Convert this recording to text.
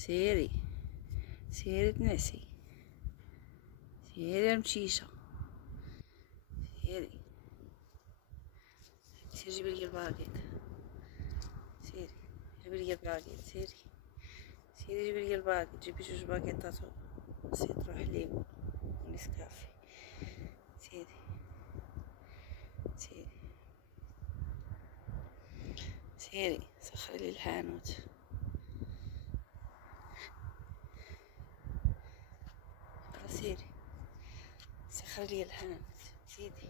سيري سيري تنعسي، سيري المشيشة، سيري سيري جيبي لي الباكيت، سيري جيبي لي الباكيت، سيري سيري جيبي لي الباكيت، جيبي جوج باكيطات سيترو حليب ونسكافي، سيري سيري سيري سخري لي الحانوت، سيري سخري لي الحانوت، سيدي.